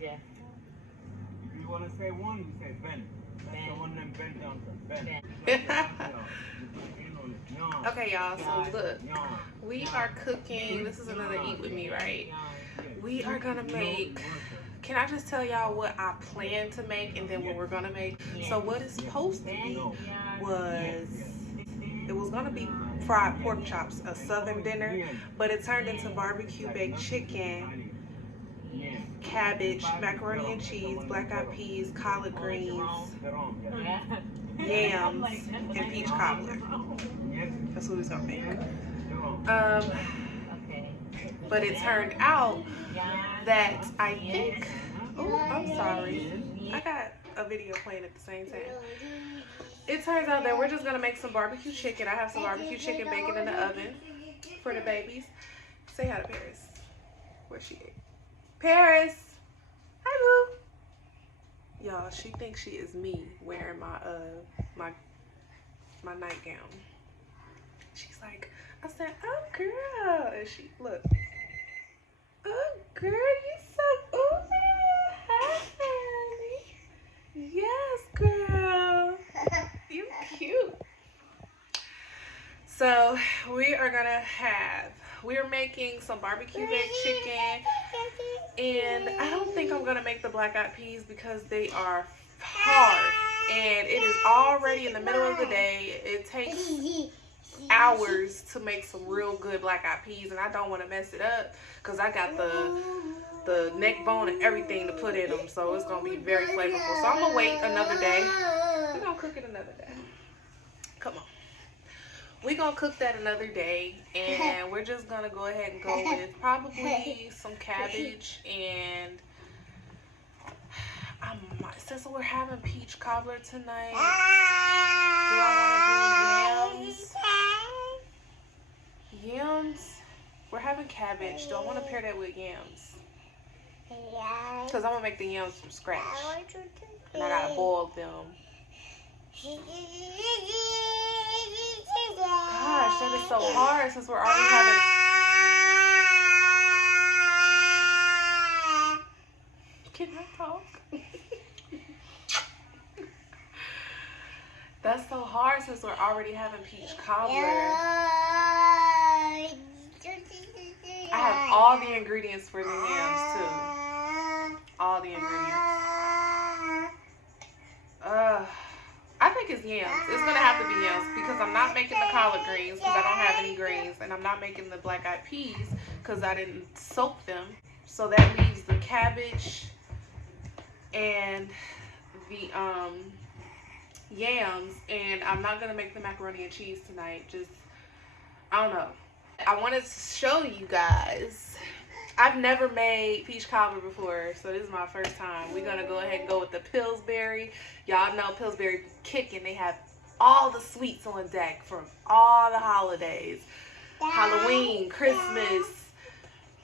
yeah. If you want to say one, you say Ben. That's the one that bent down to Ben. Okay, y'all, so look, we are cooking. This is another eat with me, right? We are gonna make, can I just tell y'all what I plan to make and then what we're gonna make? So what it's supposed to be was, it was gonna be fried pork chops, a southern dinner, but it turned into barbecue baked chicken, cabbage, macaroni and cheese, black eyed peas, collard greens, yams, and peach cobbler. That's what it's gonna make. But it turned out that I think, oh, I'm sorry, I got a video playing at the same time. It turns out that we're just gonna make some barbecue chicken. I have some barbecue chicken baking in the oven for the babies. Say hi to Paris. Where's she at? Paris! Hi, boo! Y'all, she thinks she is me wearing my nightgown. She's like, I said, oh girl, and she, look. Oh girl, you so, oh, hi honey. Yes, girl. You cute. So we're making some barbecue baked chicken, and I don't think I'm gonna make the black eyed peas because they are hard, and it is already in the middle of the day. It takes hours to make some real good black eyed peas, and I don't want to mess it up because I got the neck bone and everything to put in them, so it's gonna be very flavorful. So I'm gonna wait another day. We're gonna cook it another day. Come on. We're gonna cook that another day, and we're just gonna go ahead and go with probably some cabbage, and since we're having peach cobbler tonight, do I want to do yams? Yams? We're having cabbage. Do I want to pair that with yams? Because I'm gonna make the yams from scratch, and I gotta boil them. Gosh, that is so hard since we're already having. Can I talk? That's so hard since we're already having peach cobbler. I have all the ingredients for the yams too. All the ingredients. I think it's yams. It's gonna have to be yams because I'm not making the collard greens because I don't have any greens, and I'm not making the black eyed peas because I didn't soak them. So that leaves the cabbage and the yams, and I'm not gonna make the macaroni and cheese tonight. Just, I don't know. I wanted to show you guys. I've never made peach cobbler before, so this is my first time. We're gonna go ahead and go with the Pillsbury. Y'all know Pillsbury kicking. They have all the sweets on deck from all the holidays. Halloween, Christmas,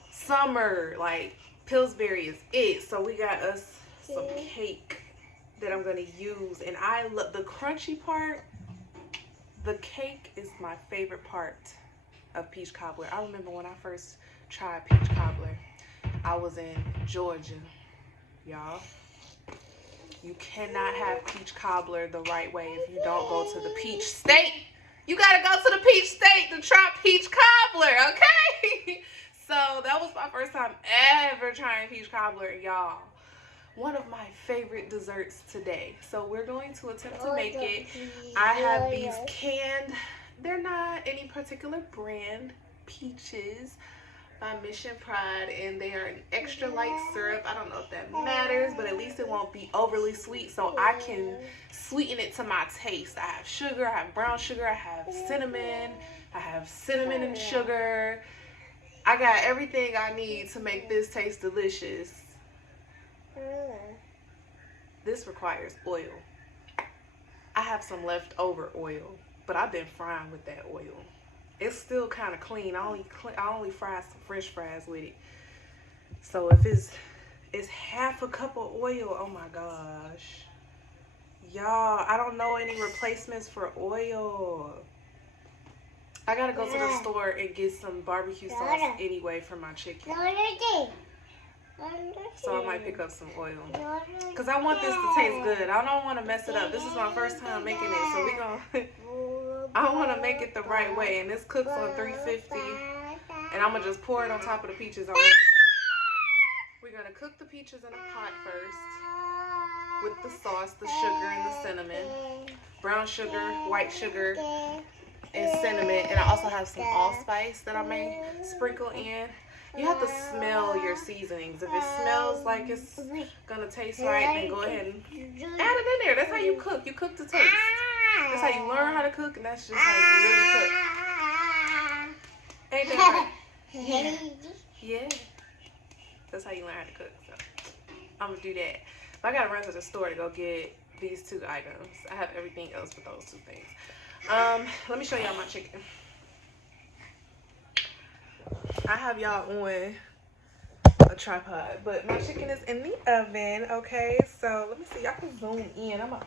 summer, like Pillsbury is it. So we got us some cake that I'm gonna use, and I love the crunchy part. The cake is my favorite part of peach cobbler. I remember when I first tried peach cobbler, I was in Georgia, y'all. You cannot have peach cobbler the right way if you don't go to the peach state. You gotta go to the peach state to try peach cobbler, okay? So that was my first time ever trying peach cobbler, y'all. One of my favorite desserts today. So we're going to attempt to make it. I have these canned, they're not any particular brand, peaches by Mission Pride, and they are an extra light syrup. I don't know if that matters, but at least it won't be overly sweet, so I can sweeten it to my taste. I have sugar, I have brown sugar, I have cinnamon and sugar. I got everything I need to make this taste delicious. This requires oil. I have some leftover oil, but I've been frying with that oil. It's still kind of clean. I only fry some French fries with it. So if it's half a cup of oil, oh my gosh. Y'all, I don't know any replacements for oil. I gotta go to the store and get some barbecue sauce anyway for my chicken. So I might pick up some oil. Because I want this to taste good. I don't want to mess it up. This is my first time making it. So we gonna I want to make it the right way. And this cooks on 350. And I'm going to just pour it on top of the peaches. We're going to cook the peaches in a pot first. With the sauce, the sugar, and the cinnamon. Brown sugar, white sugar, and cinnamon. And I also have some allspice that I may sprinkle in. You have to smell your seasonings. If it smells like it's gonna taste right, then go ahead and add it in there. That's how you cook. You cook to taste. That's how you learn how to cook, and that's just how you really cook. Ain't that right? Yeah. Yeah. That's how you learn how to cook. So I'm gonna do that. But I gotta run to the store to go get these 2 items. I have everything else but those 2 things. Let me show y'all my chicken. I have y'all on a tripod, but my chicken is in the oven, okay? So let me see, I can zoom in. I'm a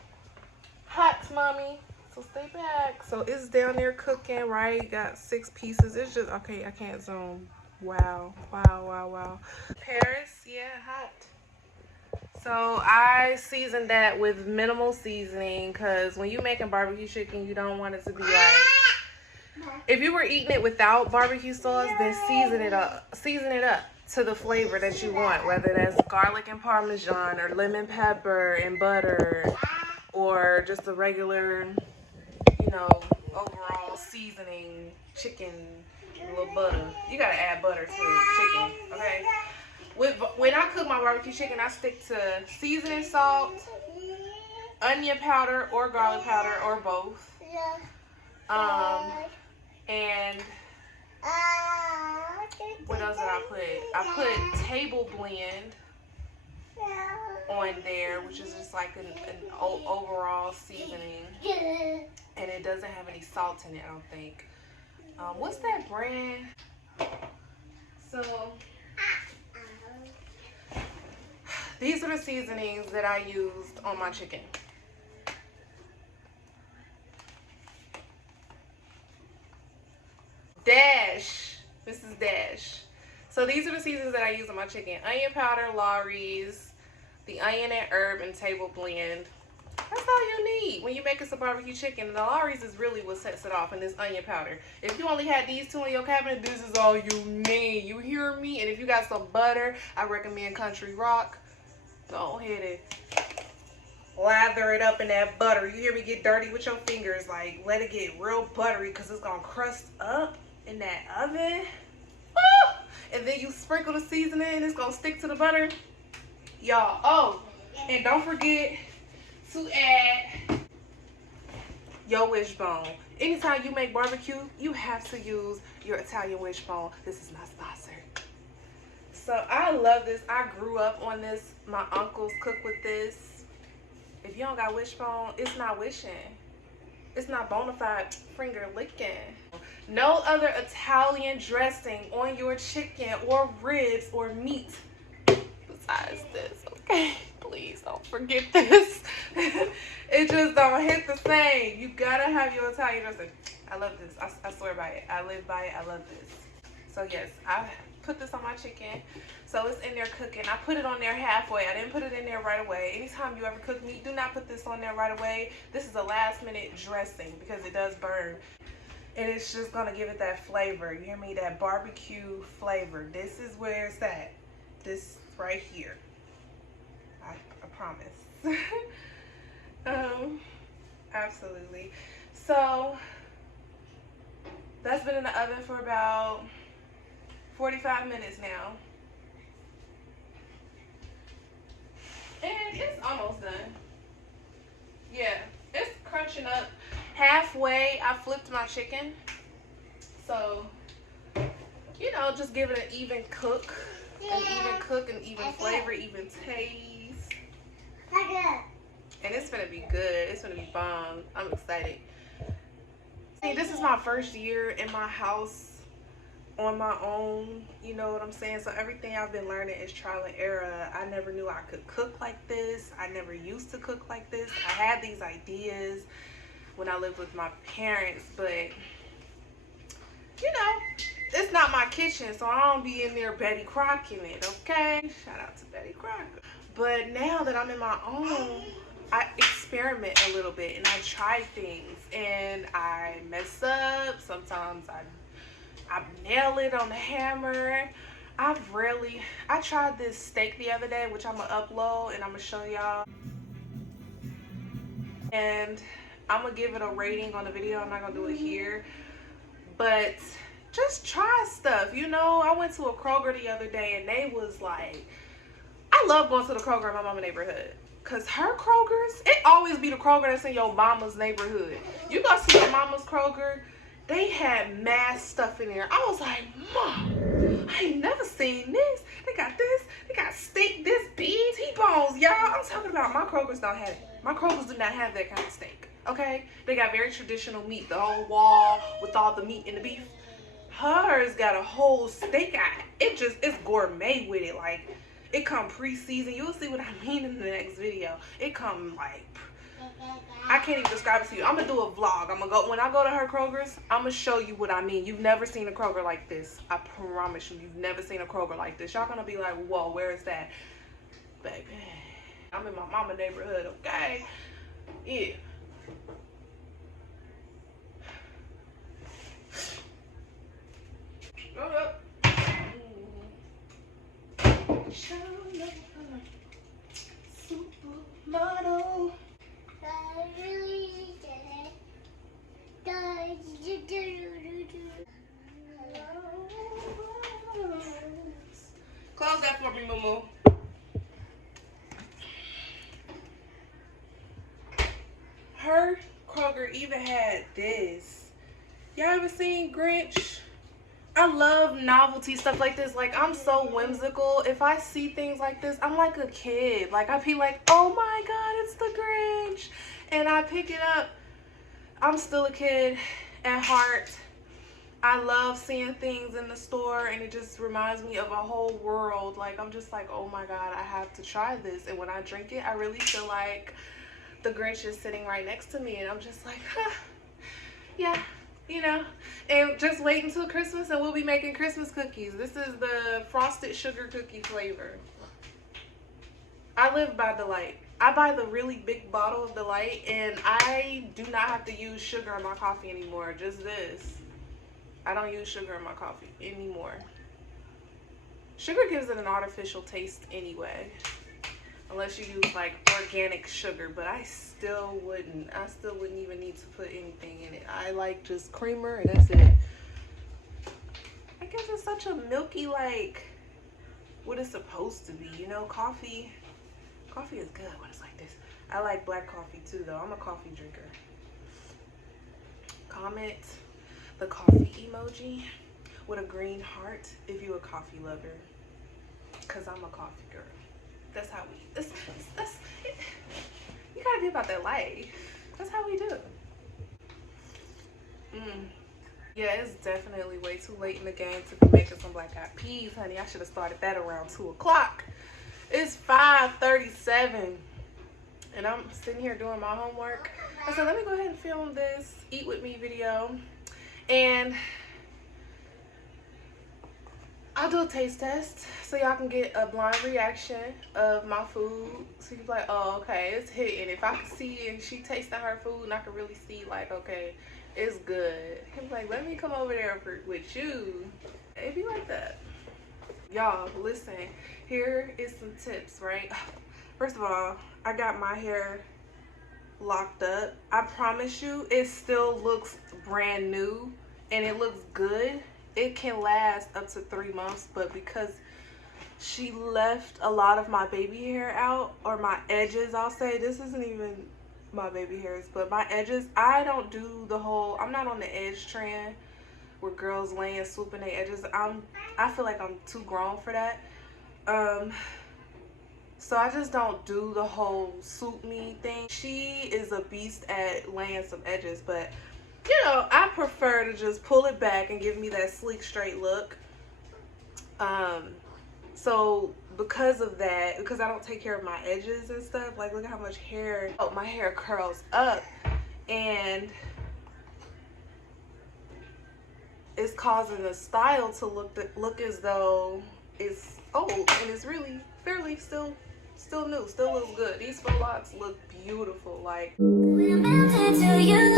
hot mommy, so stay back. So it's down there cooking, right? Got 6 pieces. It's just, okay, I can't zoom. Wow, wow, wow, wow. Paris, yeah, hot. So I seasoned that with minimal seasoning because when you're making barbecue chicken, you don't want it to be like, if you were eating it without barbecue sauce, then season it up to the flavor that you want, whether that's garlic and parmesan or lemon pepper and butter or just a regular, you know, overall seasoning chicken, a little butter. You gotta add butter to chicken, okay? When I cook my barbecue chicken, I stick to seasoning salt, onion powder or garlic powder or both. And what else did I put? I put table blend on there, which is just like an overall seasoning. And it doesn't have any salt in it, I don't think. What's that brand? So these are the seasonings that I used on my chicken. Dash. This is Dash. So these are the seasonings that I use on my chicken. Onion powder, Lawry's, the onion and herb, and table blend. That's all you need when you make us a barbecue chicken. And the Lawry's is really what sets it off, and this onion powder. If you only had these 2 in your cabinet, this is all you need. You hear me? And if you got some butter, I recommend Country Rock. Go ahead and lather it up in that butter. You hear me? Get dirty with your fingers. Like, let it get real buttery because it's going to crust up in that oven. Woo! And then you sprinkle the seasoning and it's going to stick to the butter. Y'all. Oh, and don't forget to add your wishbone. Anytime you make barbecue, you have to use your Italian wishbone. This is not sponsored. So I love this. I grew up on this. My uncles cook with this. If you don't got wishbone, it's not wishing. It's not bona fide finger licking. No other Italian dressing on your chicken or ribs or meat besides this, okay? Please don't forget this. It just don't hit the same. You gotta have your Italian dressing. I love this. I swear by it. I live by it. I love this. So yes, I put this on my chicken. So it's in there cooking. I put it on there halfway. I didn't put it in there right away. Anytime you ever cook meat, do not put this on there right away. This is a last minute dressing because it does burn. And it's just gonna give it that flavor. You hear me? That barbecue flavor. This is where it's at. This right here. I promise. Absolutely. So that's been in the oven for about 45 minutes now. And it's almost done. Yeah, it's crunching up. Halfway, I flipped my chicken. So, you know, just give it an even cook. An even cook, an even flavor, even taste. And it's gonna be good. It's gonna be bomb. I'm excited. See, this is my first year in my house on my own, you know what I'm saying? So everything I've been learning is trial and error. I never knew I could cook like this. I never used to cook like this. I had these ideas when I lived with my parents, but you know, it's not my kitchen, so I don't be in there Betty Crocking it, okay? Shout out to Betty Crocker. But now that I'm in my own, I experiment a little bit and I try things and I mess up. Sometimes I nail it on the hammer. I tried this steak the other day, which I'm gonna upload and I'm gonna show y'all. And I'm gonna give it a rating on the video. I'm not gonna do it here. But just try stuff, you know. I went to a Kroger the other day and they was like, I love going to the Kroger in my mama's neighborhood. Cause her Kroger's, it always be the Kroger that's in your mama's neighborhood. You go see your mama's Kroger, they had mass stuff in there. I was like, Mom, I ain't never seen this. They got steak this big, T-bones, y'all. I'm talking about my Kroger's don't have it. My Kroger's do not have that kind of steak, okay? They got very traditional meat, the whole wall with all the meat and the beef. Hers got a whole steak on it. It's gourmet with it, like, it come pre-seasoned. You'll see what I mean in the next video. It come like, I can't even describe it to you. I'm gonna do a vlog. When I go to her Kroger's, I'm gonna show you what I mean. You've never seen a Kroger like this. I promise you, you've never seen a Kroger like this. Y'all gonna be like, whoa, where is that? Baby, I'm in my mama neighborhood, okay? Yeah. Hold up. Supermodel. Close that for me, Moo. Her Kroger even had this. Y'all ever seen Grinch? I love novelty stuff like this. Like, I'm so whimsical. If I see things like this, I'm like a kid. Like, I be like, oh my God, it's the Grinch. And I pick it up. I'm still a kid at heart. I love seeing things in the store and it just reminds me of a whole world. Like, I'm just like, oh my God, I have to try this. And when I drink it, I really feel like the Grinch is sitting right next to me. And I'm just like, huh, yeah. You know, and just wait until Christmas and we'll be making Christmas cookies. This is the frosted sugar cookie flavor. I live by Delight. I buy the really big bottle of Delight and I do not have to use sugar in my coffee anymore. Just this. I don't use sugar in my coffee anymore. Sugar gives it an artificial taste anyway. Unless you use like organic sugar, but I still wouldn't even need to put anything in it. I like just creamer and that's it. I guess it's such a milky, like what it's supposed to be, you know. Coffee is good when it's like this. I like black coffee too though. I'm a coffee drinker. Comment the coffee emoji with a green heart if you're a coffee lover, because I'm a coffee girl. That's how we, you gotta be about that life. That's how we do. Yeah, it's definitely way too late in the game to be making some black eyed peas, honey. I should have started that around 2 o'clock. It's 5:37 and I'm sitting here doing my homework. I said, let me go ahead and film this eat with me video. And I'll do a taste test so y'all can get a blind reaction of my food. So you can be like, oh, okay, it's hitting. If I can see and she tasting her food and I can really see like, okay, it's good. He's like, let me come over there with you. It'd be like that. Y'all, listen, here is some tips, right? First of all, I got my hair locked up. I promise you, it still looks brand new and it looks good. It can last up to 3 months, but because she left a lot of my baby hair out, or my edges, I'll say, this isn't even my baby hairs, but my edges, I don't do the whole, I'm not on the edge trend where girls laying swooping their edges. I feel like I'm too grown for that. So I just don't do the whole swoop me thing. She is a beast at laying some edges, but you know, I prefer to just pull it back and give me that sleek, straight look. So because of that, because I don't take care of my edges and stuff, like look at how much hair, oh, my hair curls up. And it's causing the style to look as though it's old, and it's really fairly still new, still looks good. These faux locks look beautiful, like we're melted to you.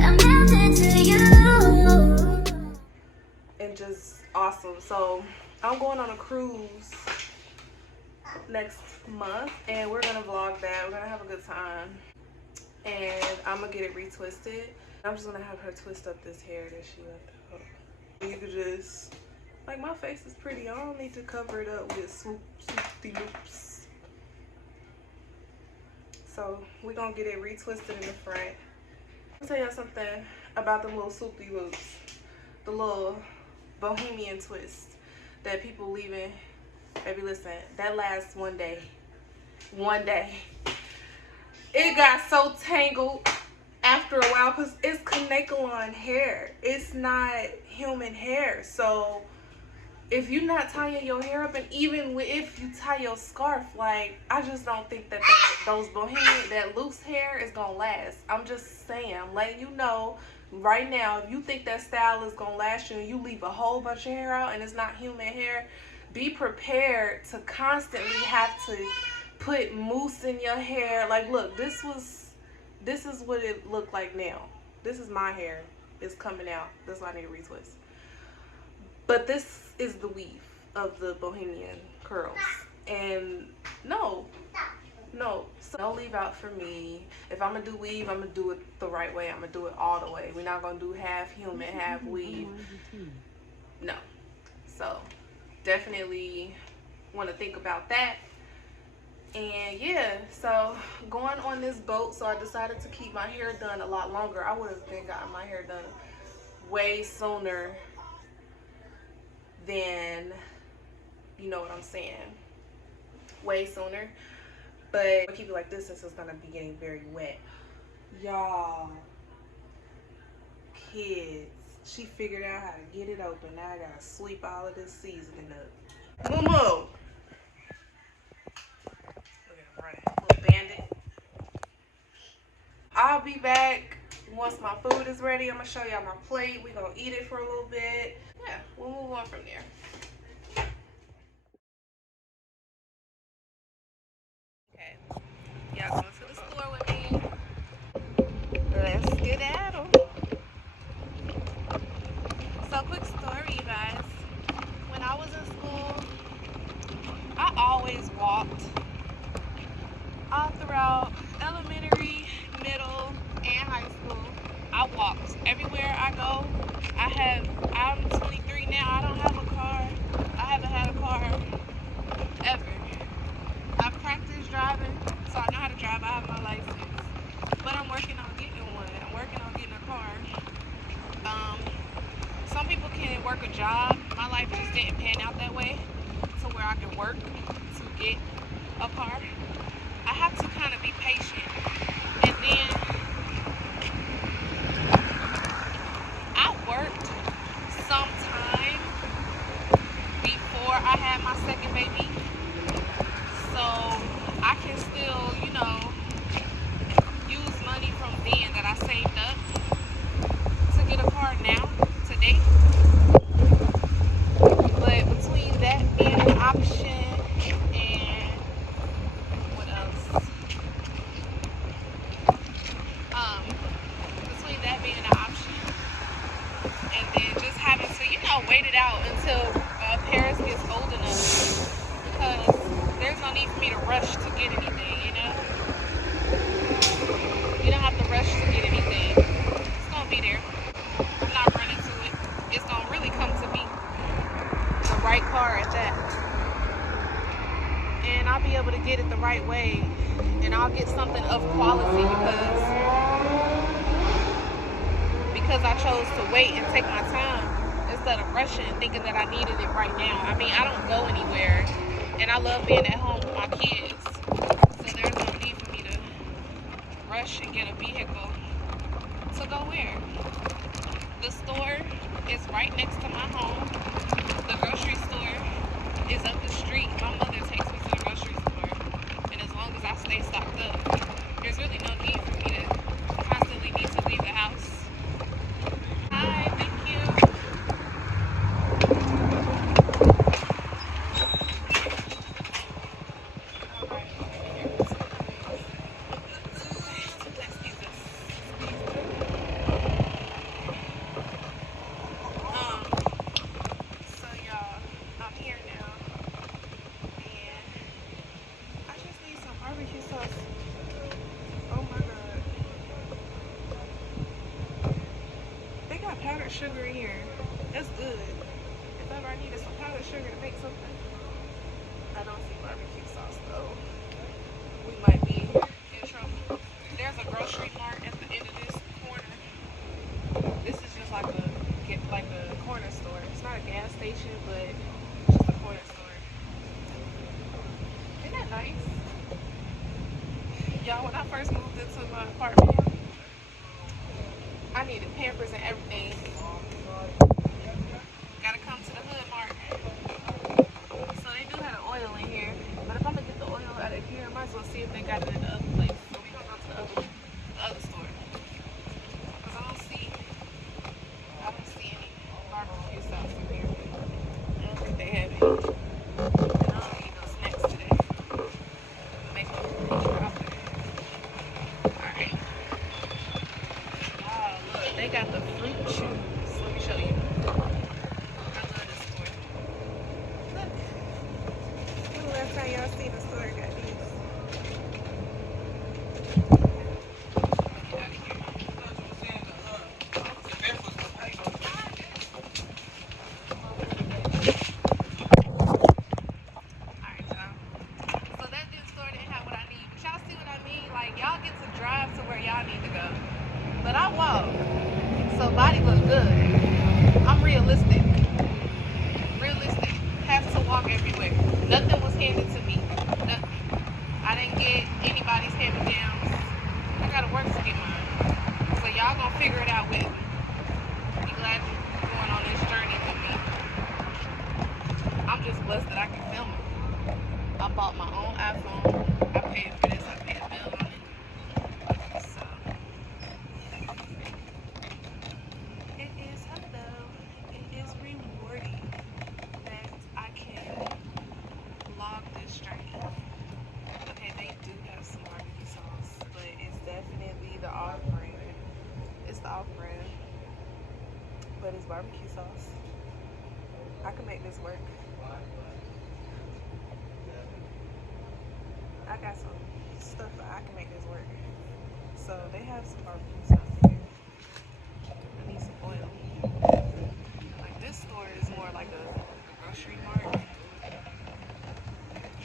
I'm melted to you. And just awesome. So I'm going on a cruise next month, and we're gonna vlog that. We're gonna have a good time, and I'm gonna get it retwisted. I'm just gonna have her twist up this hair that she left up. You could just, like, my face is pretty. I don't need to cover it up with swoopy loops. So we're gonna get it retwisted in the front. I'll tell y'all something about the little swoopy loops, the little bohemian twist that people leaving. Baby, listen, that lasts one day. One day. It got so tangled after a while because it's Kanekalon hair. It's not human hair. So if you're not tying your hair up, and even if you tie your scarf, like, I just don't think that those bohemian, that loose hair is gonna last. I'm just saying, I'm letting you know right now, if you think that style is gonna last you and you leave a whole bunch of hair out and it's not human hair, be prepared to constantly have to put mousse in your hair. Like, look, this is what it looked like now. This is my hair. It's coming out. That's why I need to retwist. But this is the weave of the bohemian curls. And no, so no leave out for me. If I'm gonna do weave, I'm gonna do it the right way. I'm gonna do it all the way. We're not gonna do half human, half weave. No. So definitely want to think about that. And yeah, so going on this boat, so I decided to keep my hair done a lot longer. I would have been gotten my hair done way sooner than, you know what I'm saying, way sooner. But I'll keep it like this since it's gonna be getting very wet. Y'all, kids, she figured out how to get it open. Now I gotta sweep all of this seasoning up. Moo. Look at him running, little bandit. I'll be back once my food is ready. I'm gonna show y'all my plate. We're gonna eat it for a little bit. Yeah, we'll move on from there. Okay, y'all going to the store with me. Let's skedaddle. So, quick story, you guys. When I was in school, I always walked all throughout elementary, middle, and high school. I walked everywhere I go. I'm 23 now. I don't have a car. I haven't had a car ever. I've practiced driving, so I know how to drive. I have my license, but I'm working on getting one. I'm working on getting a car. Some people can work a job. My life just didn't pan out that way to where I can work to get a car. I have to kind of be patient. And then I worked some time before I had my second baby, so I can still, you know, use money from then that I saved up to get a car now, today. But between that being an option and what else? Between that being an option and then just having to, you know, wait it out until Paris gets old enough, because there's no need for me to rush to get anything, you know? You don't have to rush to get anything. It's gonna be there. I'm not running to it. It's gonna really come to me. The right car at that. And I'll be able to get it the right way. And I'll get something of quality because I chose to wait and take my time instead of rushing and thinking that I needed it right now. I mean, I don't go anywhere, and I love being at home with my kids, so there's no need for me to rush and get a vehicle to go where. The store is right next to my home. The grocery store is up the street. My mother takes me to the grocery store, and as long as I stay stocked up, there's really no need for me to constantly need to leave the house. powdered sugar in here. That's good. If ever I needed some powdered sugar to make something. I don't see barbecue sauce though. We might be in trouble. There's a grocery mart at the end of this corner. This is just like a corner store. It's not a gas station, but just a corner store. Isn't that nice? Y'all, when I first moved into my apartment, I needed Pampers and everything. Gotta come to the hood mart. So they do have the oil in here, but if I'm gonna get the oil out of here, I might as well see if they got it in the other place. So we gonna go to the other store. Cause I don't see any barbecue sauce in here. I don't think they have any. And I don't eat no snacks today. Make a drop it. Alright. Wow, look, they got the fruit chews. Let me show you. I love this store. Look. When the last time y'all seen the store got these? But I walk, so body looks good. I'm realistic. Have to walk everywhere. Nothing was handed to me. Nothing. I didn't get anybody's hand-me-downs. I gotta work to get mine. So y'all gonna figure it out with me. Be glad you're going on this journey with me. I'm just blessed that I can film it. I bought my own iPhone. I paid for this. I paid a bill on it. So. It is rewarding that I can vlog this journey. Okay, they do have some barbecue sauce, but it's definitely the off-brand. It's the off-brand, but it's barbecue sauce. I can make this work. I got some stuff that I can make this work. So they have some barbecue sauce in here. I need some oil. Like this store is more like a grocery mart.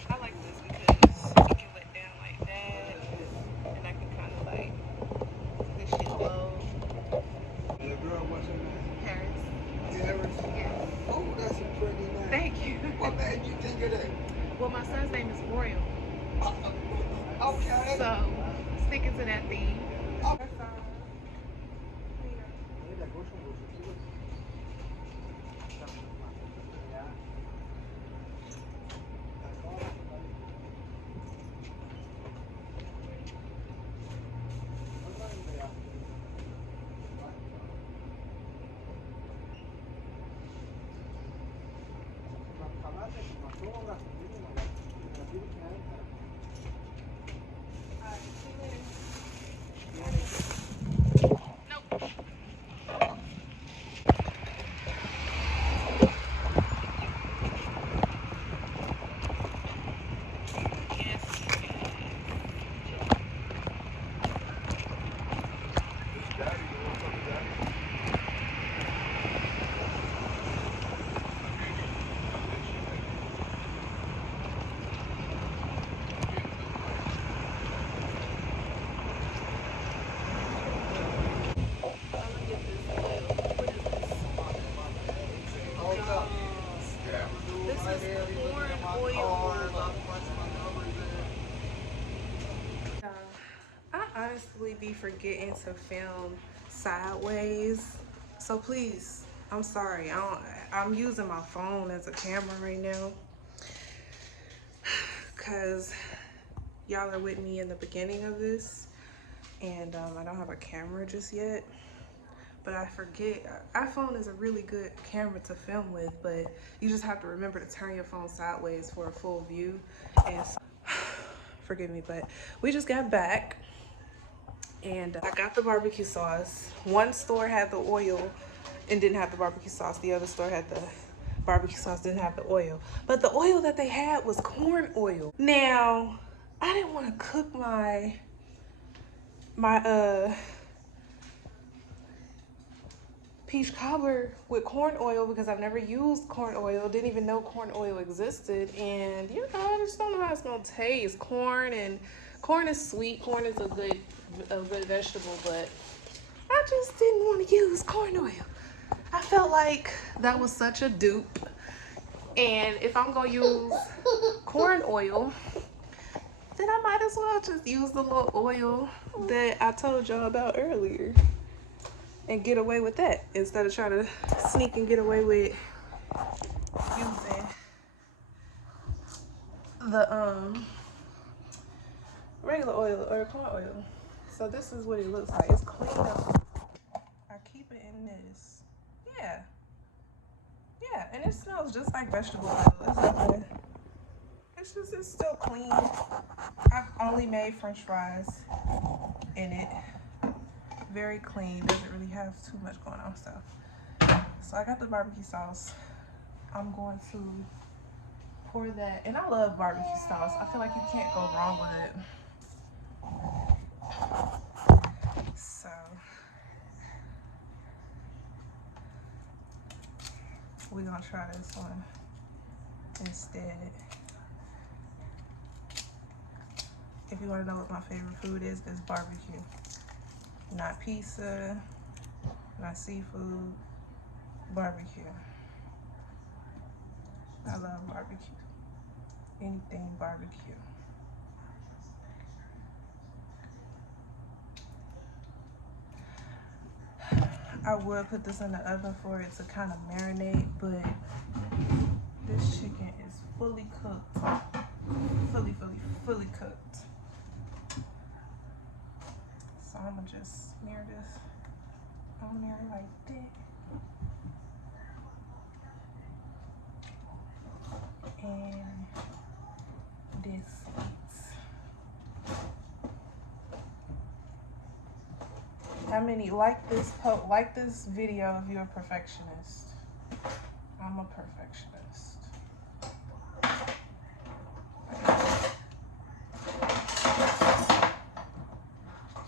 I like this because it can let down like that, and I can kind of like this shit low. The girl, what's her name? Paris. Errands? Yes. Oh, that's a pretty name. Thank you. What made you think of that? Well, my son's name is Royal. Okay. So sticking to that theme. Oh. I honestly be forgetting to film sideways, so please, I'm sorry. I'm using my phone as a camera right now because y'all are with me in the beginning of this, and I don't have a camera just yet. But I forget, iPhone is a really good camera to film with, but you just have to remember to turn your phone sideways for a full view. And so, forgive me, but we just got back and I got the barbecue sauce. One store had the oil and didn't have the barbecue sauce. The other store had the barbecue sauce, didn't have the oil. But the oil that they had was corn oil. Now, I didn't want to cook my peach cobbler with corn oil because I've never used corn oil. Didn't even know corn oil existed. And, you know, I just don't know how it's going to taste. Corn is sweet. Corn is a good vegetable, but I just didn't want to use corn oil. I felt like that was such a dupe. And if I'm going to use corn oil, then I might as well just use the little oil that I told y'all about earlier and get away with that instead of trying to sneak and get away with using the regular oil or corn oil. So this is what it looks like. It's cleaned up. I keep it in this. Yeah, and it smells just like vegetable oil. It's okay. It's still clean. I've only made French fries in it. Very clean. Doesn't really have too much going on. So I got the barbecue sauce. I'm going to pour that, and I love barbecue sauce. I feel like you can't go wrong with it. So we're gonna try this one instead. If you want to know what my favorite food is barbecue. Not pizza, not seafood, barbecue. I love barbecue. Anything barbecue. I would put this in the oven for it to kind of marinate, but this chicken is fully cooked. Fully cooked. So I'm gonna just smear this on there like that. And this how many like this video if you're a perfectionist? I'm a perfectionist.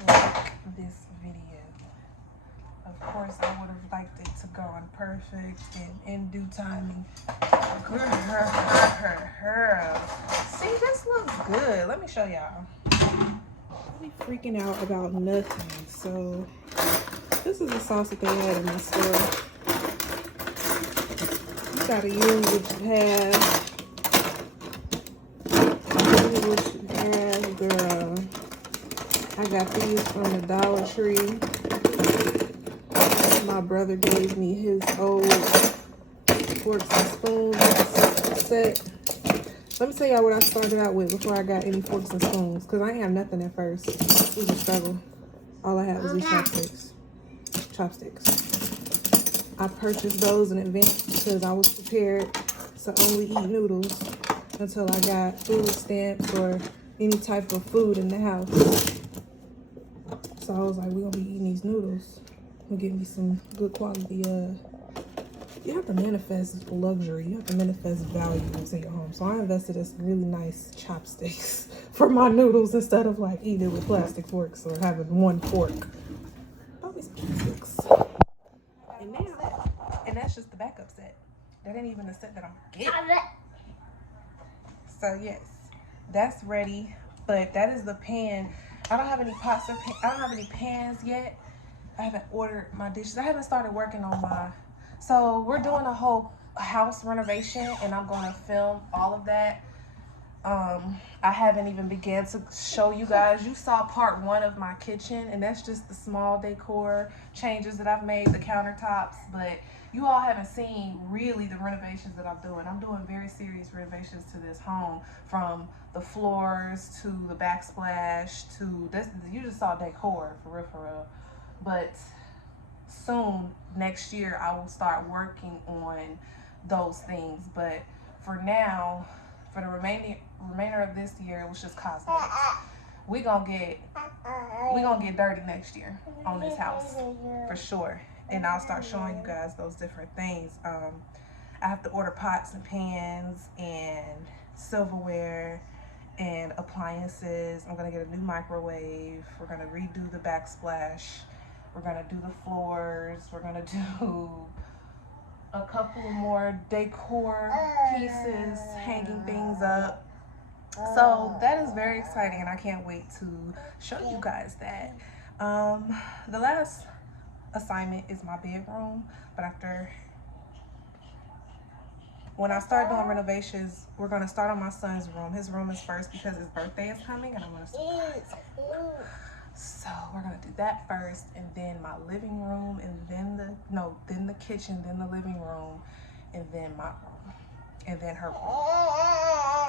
Like this video. Of course, I would have liked it to go on perfect and in due timing. See, this looks good. Let me show y'all. Really freaking out about nothing. So this is the sauce that they had in my store. You gotta use what you have. Use what you have, girl. I got these from the Dollar Tree. My brother gave me his old forks and spoons set. Let me tell y'all what I started out with before I got any forks and spoons, because I ain't have nothing at first. It was a struggle. All I had was these chopsticks. I purchased those in advance because I was prepared to only eat noodles until I got food stamps or any type of food in the house. So I was like, we're gonna be eating these noodles. We'll get me some good quality. You have to manifest luxury. You have to manifest value into your home. So I invested in some really nice chopsticks for my noodles instead of like eating with plastic forks or having one fork. Always chopsticks. And that's just the backup set. That ain't even the set that I'm getting. So yes, that's ready. But that is the pan. I don't have any pots or I don't have any pans yet. I haven't ordered my dishes. I haven't started working on my. So we're doing a whole house renovation, and I'm going to film all of that. I haven't even began to show you guys. You saw part 1 of my kitchen, and that's just the small decor changes that I've made, the countertops. But you all haven't seen really the renovations that I'm doing. I'm doing very serious renovations to this home, from the floors to the backsplash to this. You just saw decor for real. But soon, next year, I will start working on those things. But for now, for the remainder of this year, it was just cosmetics. We gonna get dirty next year on this house for sure. And I'll start showing you guys those different things. I have to order pots and pans and silverware and appliances. I'm gonna get a new microwave. We're gonna redo the backsplash. We're gonna do the floors. We're gonna do a couple more decor pieces, hanging things up. So that is very exciting, and I can't wait to show you guys that. The last assignment is my bedroom, but when I start doing renovations, we're gonna start on my son's room. His room is first because his birthday is coming, and I'm gonna surprise him. So we're gonna do that first, and then my living room, and then the kitchen, then the living room, and then my room, and then her room.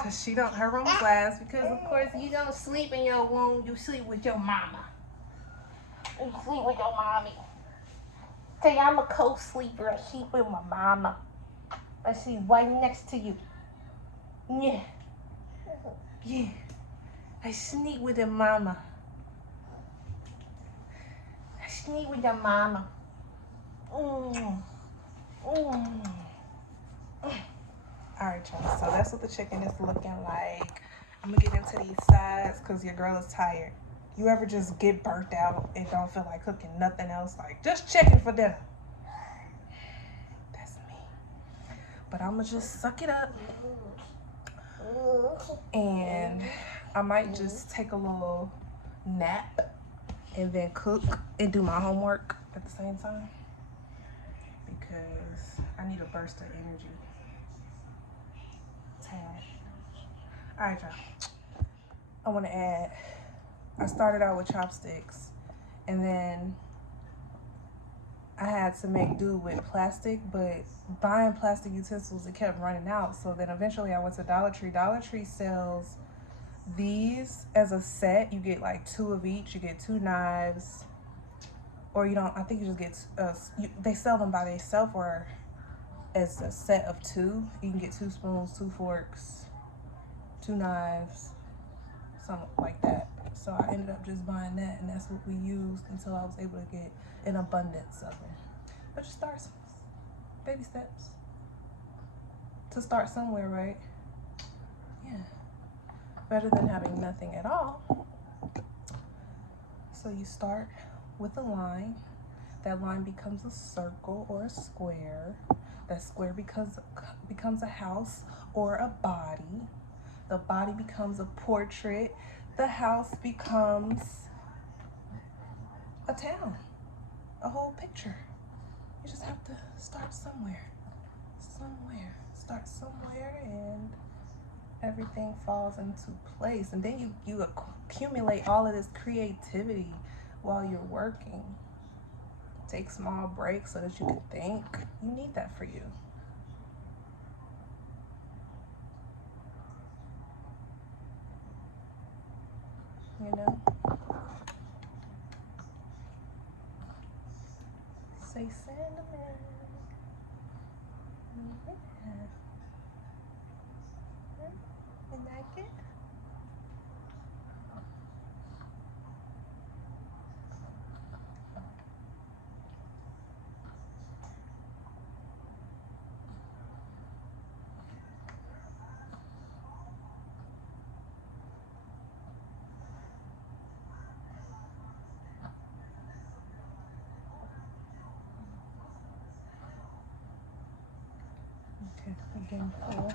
Cause her room's last because of course you don't sleep in your room. You sleep with your mama. You sleep with your mommy. Say I'm a co-sleeper. I sleep with my mama. I sleep right next to you. Yeah. Yeah. I sleep with your mama. I sleep with your mama. Mm. Mm. Alright, y'all. So that's what the chicken is looking like. I'm gonna get into these sides because your girl is tired. You ever just get burnt out and don't feel like cooking nothing else? Like, just chicken for dinner. That's me. But I'm gonna just suck it up. And I might just take a little nap and then cook and do my homework at the same time. Because I need a burst of energy. Alright, y'all. I want to add, I started out with chopsticks, and then I had to make do with plastic, but buying plastic utensils, it kept running out. So then eventually I went to Dollar Tree. Dollar Tree sells these as a set. You get like 2 of each. You get 2 knives, or you don't, I think you just get, they sell them by themselves or as a set of 2. You can get 2 spoons, 2 forks, 2 knives, something like that. So I ended up just buying that, and that's what we used until I was able to get an abundance of them. But just start baby steps to start somewhere, right? Yeah, better than having nothing at all. So you start with a line. That line becomes a circle or a square. That square becomes a house or a body. The body becomes a portrait. The house becomes a town, a whole picture. You just have to start somewhere. Start somewhere, and everything falls into place. And then you accumulate all of this creativity while you're working. Take small breaks so that you can think. You need that for you. You know? Say cinnamon. Yeah. You like it? Okay, again, full.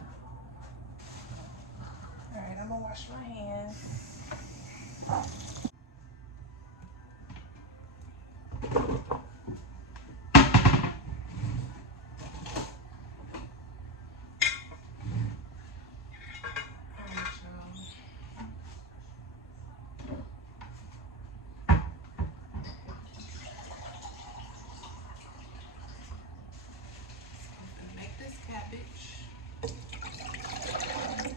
Alright, I'm gonna wash my hands. Make this cabbage.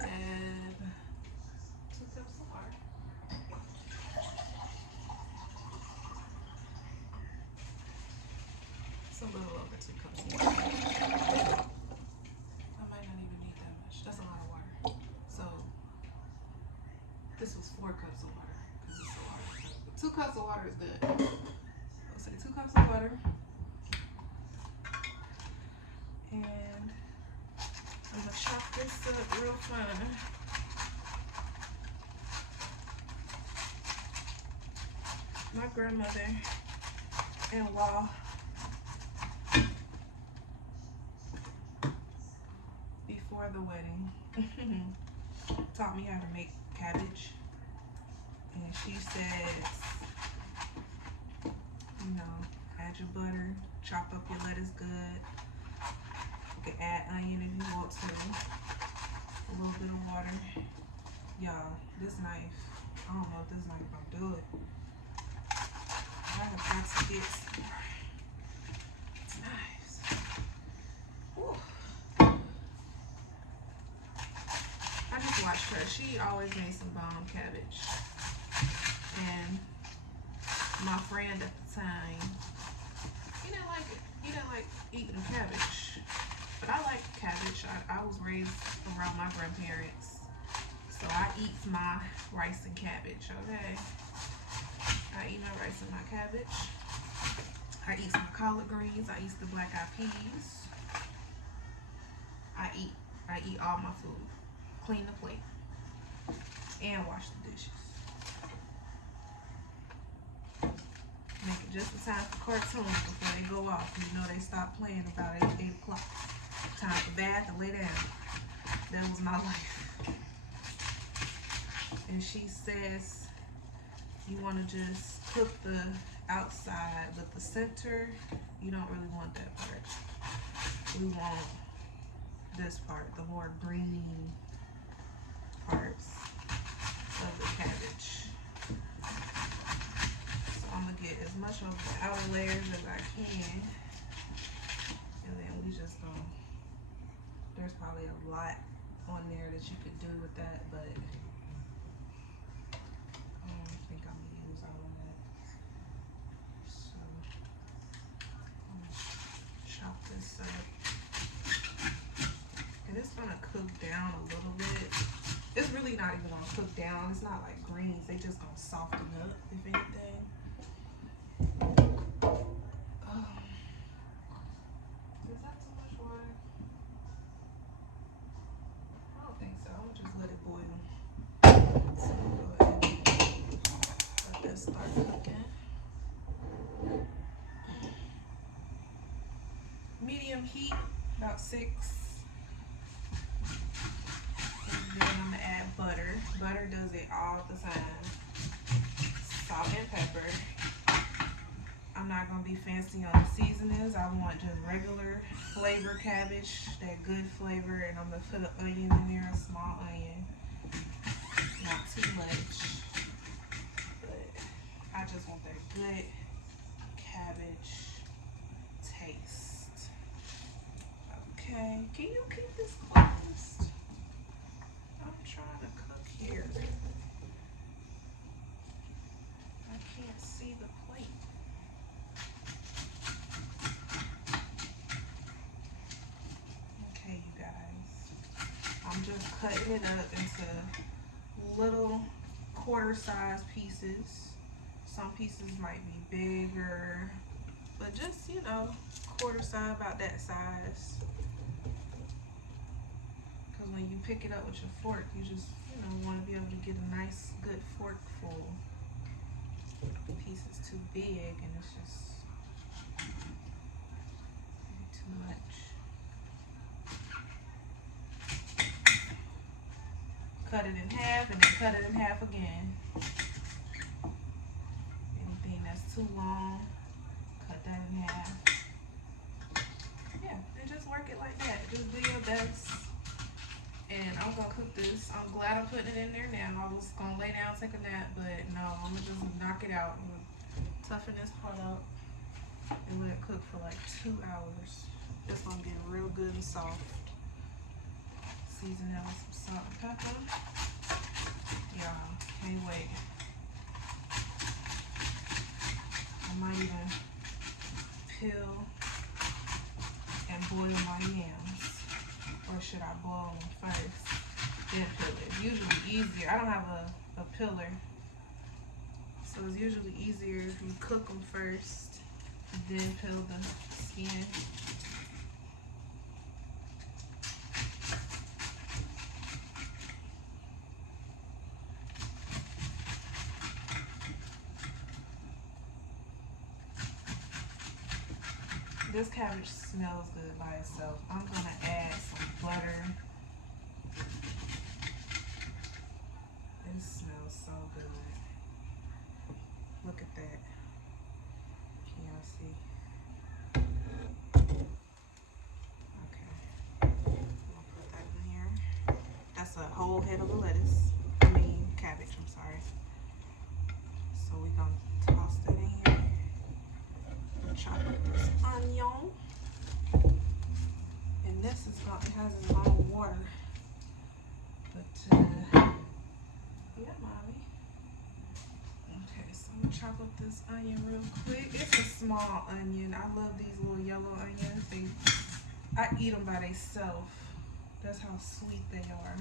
Add 2 cups of water. It's a little over 2 cups of water. I might not even need that much. That's a lot of water. So this was 4 cups of water because it's so hard. 2 cups of water is good. I'll say 2 cups of water. And I'm gonna chop this up real fine. My grandmother And while before the wedding, taught me how to make cabbage. And she says, you know, add your butter, chop up your lettuce good. You can add onion if you want to. A little bit of water. Y'all, this knife, I don't know if this knife gonna do it. I have got to get some knives. Ooh. I just watched her. She always made some bomb cabbage. And my friend at the time, he didn't like it. He didn't like eating cabbage. But I like cabbage. I was raised around my grandparents. So I eat my rice and cabbage, okay? I eat my rice and my cabbage. I eat my collard greens. I eat the black eyed peas. I eat all my food. Clean the plate. And wash the dishes. Make it just in time for cartoons before they go off. You know they stop playing about 8 o'clock. Time for bath and lay down. That was my life. And she says you want to just cook the outside, but the center, you don't really want that part. We want this part, the more green parts of the cabbage. So I'm gonna get as much of the outer layers as I can, and then we just gonna, there's probably a lot on there that you could do with that, but I don't think I'm gonna use all of that. So I'm gonna chop this up. And it's gonna cook down a little bit. It's really not even gonna cook down. It's not like greens. They just gonna soften up, if anything. Is that too much water? I don't think so. I'm gonna just let it boil. So go ahead and let this start cooking. Medium heat, about 6. And then I'm gonna add butter. Butter does it all the time. Salt and pepper. I'm not gonna be fancy on the seasonings. I want just regular flavor cabbage, that good flavor, and I'm gonna put an onion in there, a small onion. Not too much. But I just want that good cabbage taste. Okay, can you keep this closed? I'm trying to cook here. I can't see the plate. Okay, you guys. I'm just cutting it up into little quarter-size pieces. Some pieces might be bigger, but just, you know, quarter size, about that size. Because when you pick it up with your fork, you just, you know, want to be able to get a nice, good forkful. The piece is too big and it's just too much. Cut it in half and then cut it in half again. Anything that's too long, cut that in half. Yeah, and just work it like that. Just do your best. And I'm gonna cook this. I'm glad I'm putting it in there now. I was gonna lay down, take a nap, but no, I'm gonna just knock it out. I'm gonna toughen this part up and let it cook for like 2 hours. This one getting real good and soft. Season that with some salt and pepper. Y'all, can't wait. I might even peel and boil my yams. Or should I boil them first, then peel it? It's usually easier. I don't have a peeler. So it's usually easier if you cook them first, then peel the skin. This cabbage smells good by itself. I'm gonna add some butter. It smells so good. Look at that. Can y'all see? Okay. I'm gonna put that in here. That's a whole head of lettuce. I mean cabbage, I'm sorry. So we're gonna toss that in here. Chop up this onion. And this is not, it has its own water. But yeah, mommy. Okay, so I'm gonna chop up this onion real quick. It's a small onion. I love these little yellow onions. I eat them by themselves. That's how sweet they are.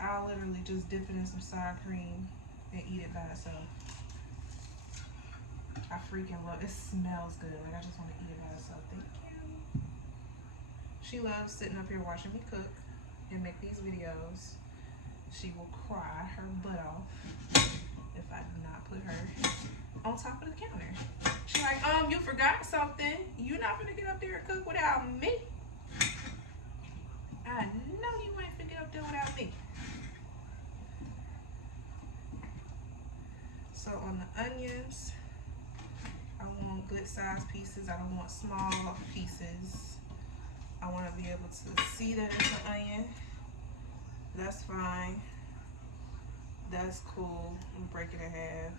I'll literally just dip it in some sour cream and eat it by itself. I freaking love it. It smells good. Like I just want to eat it by itself. Thank you. She loves sitting up here watching me cook and make these videos. She will cry her butt off if I do not put her on top of the counter. She's like, you forgot something. You're not gonna get up there and cook without me. I know you ain't finna get up there without me. So on the onions, I want good sized pieces. I don't want small pieces. I want to be able to see that it's an onion. That's fine. That's cool. I'm break it in half.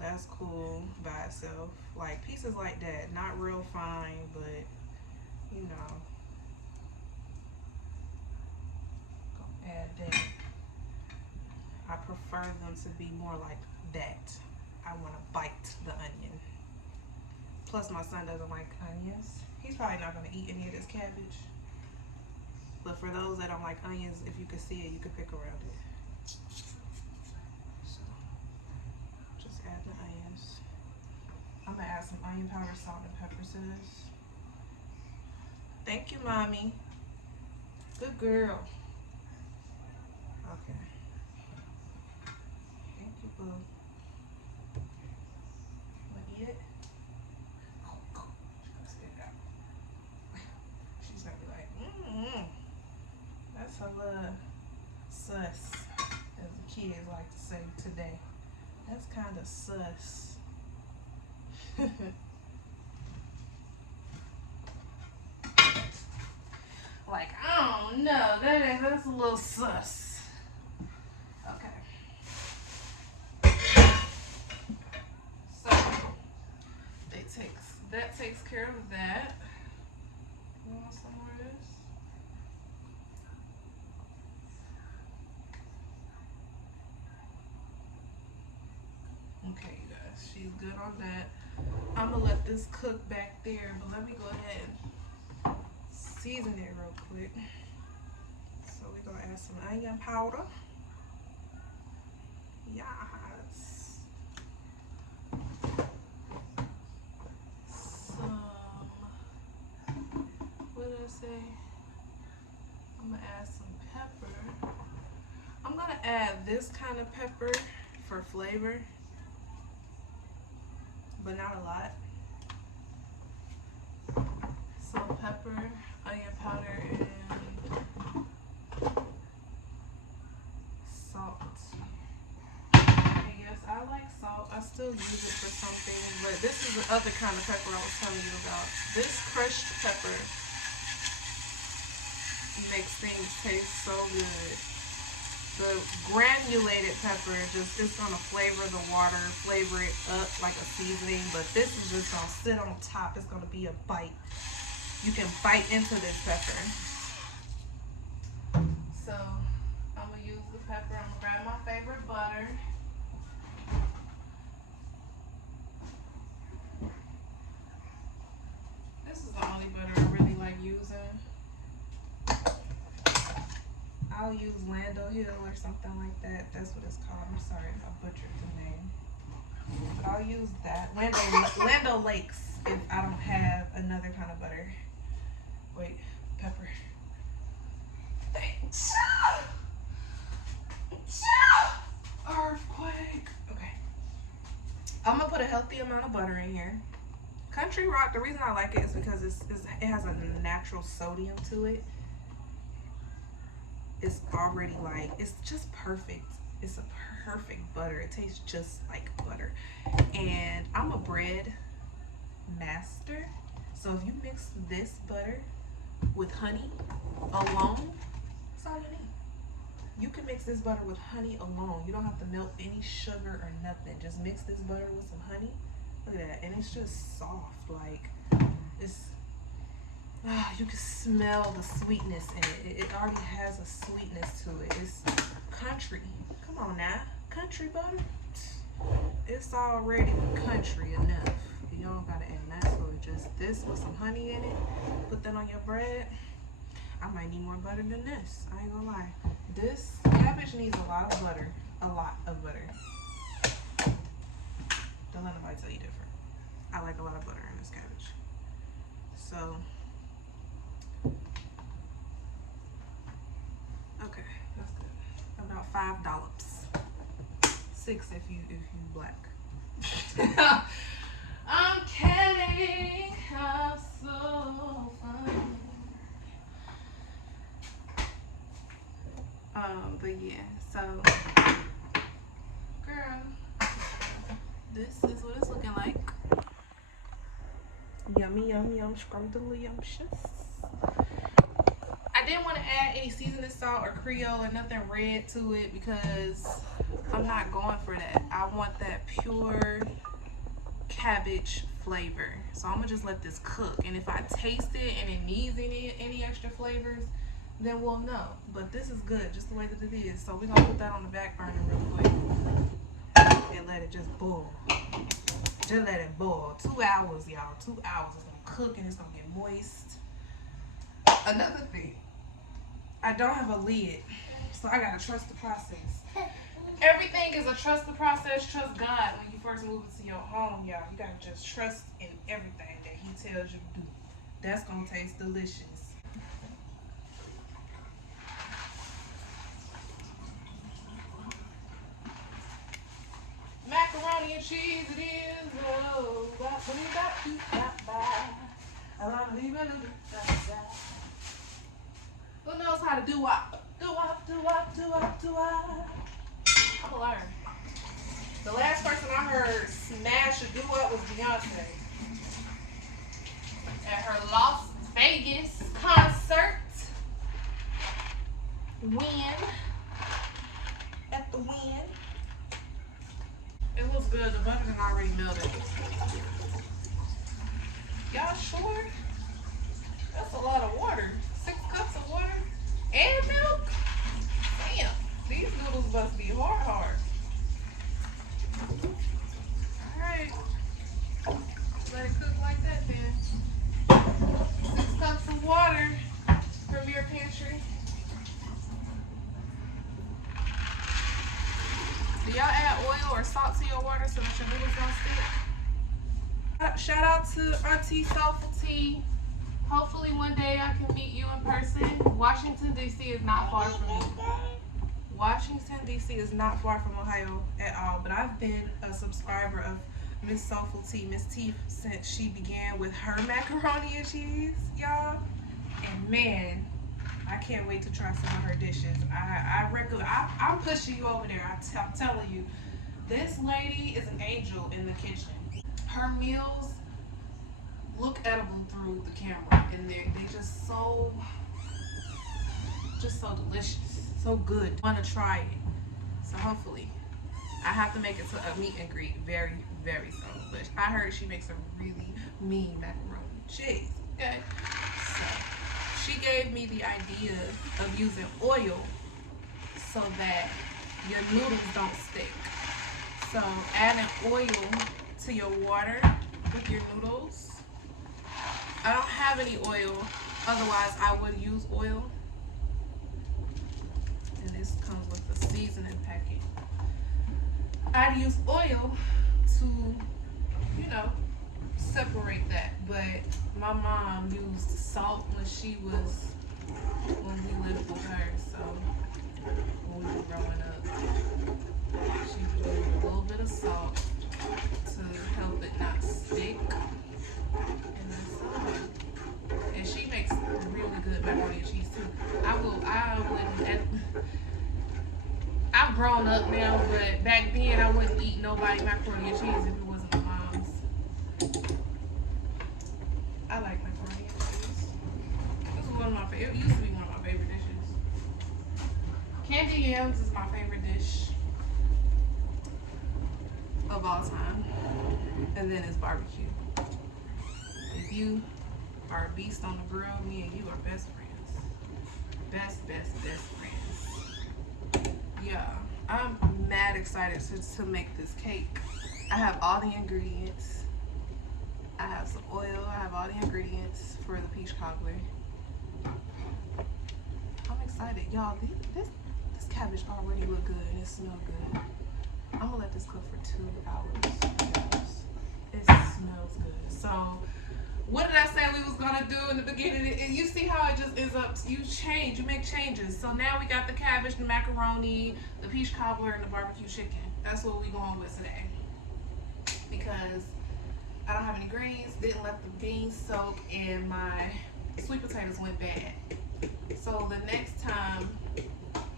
That's cool by itself. Like pieces like that, not real fine, but you know. Gonna add that. I prefer them to be more like that. I want to bite the onion. Plus my son doesn't like onions. He's probably not going to eat any of this cabbage. But for those that don't like onions, if you can see it, you can pick around it. So, just add the onions. I'm going to add some onion powder, salt, and pepper to this. Thank you, Mommy. Good girl. Okay. Thank you, boo. Want to eat it? She's going to be like, that's a little sus, as the kids like to say today. That's kind of sus. Like, I don't know, that's a little sus. Okay. So, that takes care of that. You want some more of this? Okay, you guys, she's good on that. I'm gonna let this cook back there, but let me go ahead and season it real quick. So we're gonna add some onion powder. Yes. Some, what did I say? I'm gonna add some pepper. I'm gonna add this kind of pepper for flavor, but not a lot. Some pepper, onion powder, and salt. And yes, I like salt. I still use it for something, but this is the other kind of pepper I was telling you about. This crushed pepper makes things taste so good. The granulated pepper it's gonna flavor the water, flavor it up like a seasoning, but this is just gonna sit on top. It's gonna be a bite. You can bite into this pepper. So I'm gonna use the pepper. I'm gonna grab my favorite butter. This is the only butter I really like using. I'll use Lando Hill or something like that. That's what it's called. I'm sorry if I butchered the name. But I'll use that. Lando Lakes if I don't have another kind of butter. Wait, pepper. Earthquake. Okay. I'm gonna put a healthy amount of butter in here. Okay? Country Rock, the reason I like it is because it has a natural sodium to it. It's already like, it's just perfect. It's a perfect butter. It tastes just like butter. And I'm a bread master. So if you mix this butter with honey alone, that's all you need. You can mix this butter with honey alone. You don't have to melt any sugar or nothing. Just mix this butter with some honey. Look at that. And it's just soft. Like, it's, you can smell the sweetness in it. It already has a sweetness to it. It's country. Come on now. Country butter. It's already country enough. You don't gotta add that. So just this with some honey in it. Put that on your bread. I might need more butter than this. I ain't gonna lie. This cabbage needs a lot of butter. A lot of butter. Don't let nobody tell you different. I like a lot of butter in this cabbage. So, okay, that's good. About 5 dollops. 6 if you black. I'm kidding. I'm so funny. But yeah, so girl, this is what it's looking like. Yummy, yum, yum, scrumptious. I didn't want to add any seasoning salt or Creole or nothing red to it because I'm not going for that. I want that pure cabbage flavor. So I'm gonna just let this cook. And if I taste it and it needs any extra flavors, then we'll know. But this is good, just the way that it is. So we're gonna put that on the back burner real quick and let it just boil. Just let it boil. 2 hours, y'all. 2 hours. It's gonna cook and it's gonna get moist. Another thing, I don't have a lid, so I gotta trust the process. Everything is a trust the process, trust God. When you first move into your home, y'all, you gotta just trust in everything that He tells you to do. That's gonna taste delicious. Macaroni and cheese it is. Oh, who knows how to do what? Do what? I'm gonna learn. The last person I heard smash a do-up was Beyonce at her Las Vegas concert. At the Win. It looks good. The butter is already melted. Y'all sure? That's a lot of water. 6 cups of water and milk. Damn, these noodles must be hard. Alright. Let it cook like that then. 6 cups of water from your pantry. Do y'all add oil or salt to your water so that your noodles don't stick? Shout out to Auntie Soulful Tea. Hopefully one day I can meet you in person. Washington, D.C. is not far from me. Washington, D.C. is not far from Ohio at all, but I've been a subscriber of Miss Soulful Tea, Miss T, since she began with her macaroni and cheese, y'all. And man, I can't wait to try some of her dishes. I'm pushing you over there. I'm telling you, this lady is an angel in the kitchen. Her meals look edible through the camera, and they're just so delicious, so good. I want to try it, so hopefully I have to make it to a meet and greet very, very soon. But I heard she makes a really mean macaroni and cheese. Okay, so she gave me the idea of using oil so that your noodles don't stick. So adding oil to your water with your noodles. I don't have any oil, otherwise I would use oil. And this comes with the seasoning packet. I'd use oil to, separate that. But my mom used salt when we lived with her. So when we were growing up, she would use a little bit of salt to help it not stick. I'm grown up now, but back then I wouldn't eat nobody macaroni and cheese if it wasn't my mom's. I like macaroni and cheese. This is one of my favorite. It used to be one of my favorite dishes. Candy yams is my favorite dish of all time, and then it's barbecue. If you are a beast on the grill, me and you are best friends. Best friends. Yeah, I'm mad excited to make this cake. I have all the ingredients. I have some oil. I have all the ingredients for the peach cobbler. I'm excited, y'all. This cabbage already look good and it smells good. I'm gonna let this cook for 2 hours. It smells good. So, what did I say we was gonna do in the beginning? And you see how it just is up. You change. You make changes. So now we got the cabbage, the macaroni, the peach cobbler, and the barbecue chicken. That's what we going with today. Because I don't have any greens. Didn't let the beans soak, and my sweet potatoes went bad. So the next time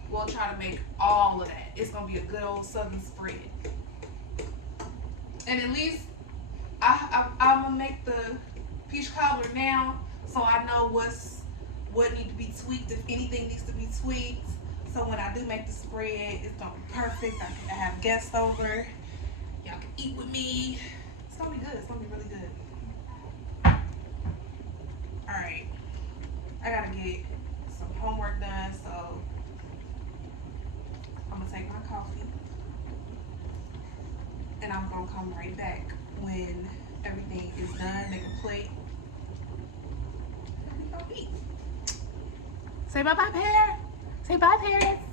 we'll try to make all of that. It's gonna be a good old southern spread. And at least I'm gonna make the peach cobbler now, so I know what needs to be tweaked, if anything needs to be tweaked. So when I do make the spread, it's gonna be perfect. I have guests over. Y'all can eat with me. It's gonna be good. It's gonna be really good. All right, I gotta get some homework done, so I'm gonna take my coffee and I'm gonna come right back when everything is done. Make a plate. And we gonna eat. Say bye bye, Pear. Say bye, parents.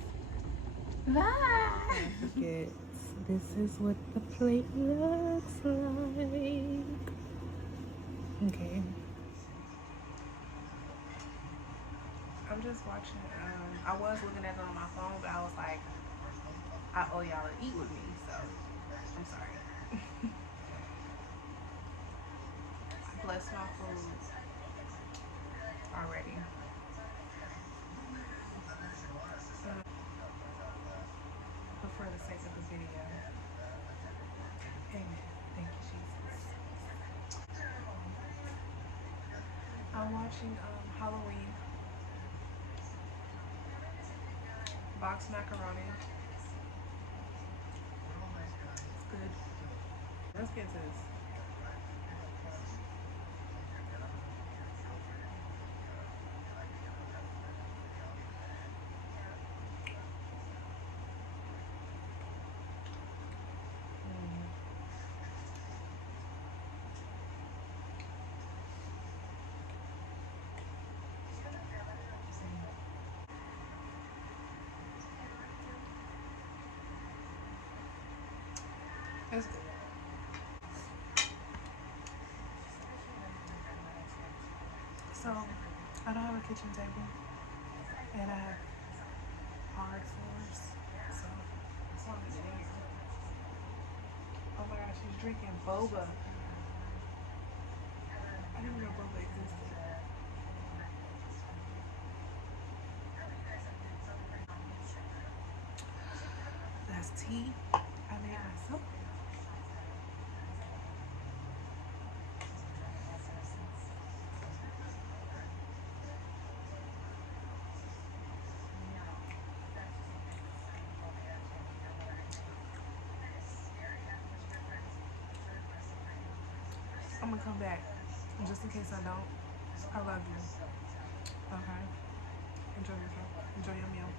Bye. This is what the plate looks like. Okay. I'm just watching. I was looking at it on my phone, but I was like, I owe y'all to eat with me, so I'm sorry. I bless my food already. But for the sake of the video, amen. Thank you, Jesus. I'm watching Halloween. Box macaroni. It's good. Let's get to this. It's good. So, I don't have a kitchen table, and I have hard floors, so it's not good. Oh my gosh, she's drinking boba. I didn't know boba existed. That's tea I made myself. I'm gonna come back, just in case I don't. I love you. Okay? Enjoy yourself. Enjoy your meal.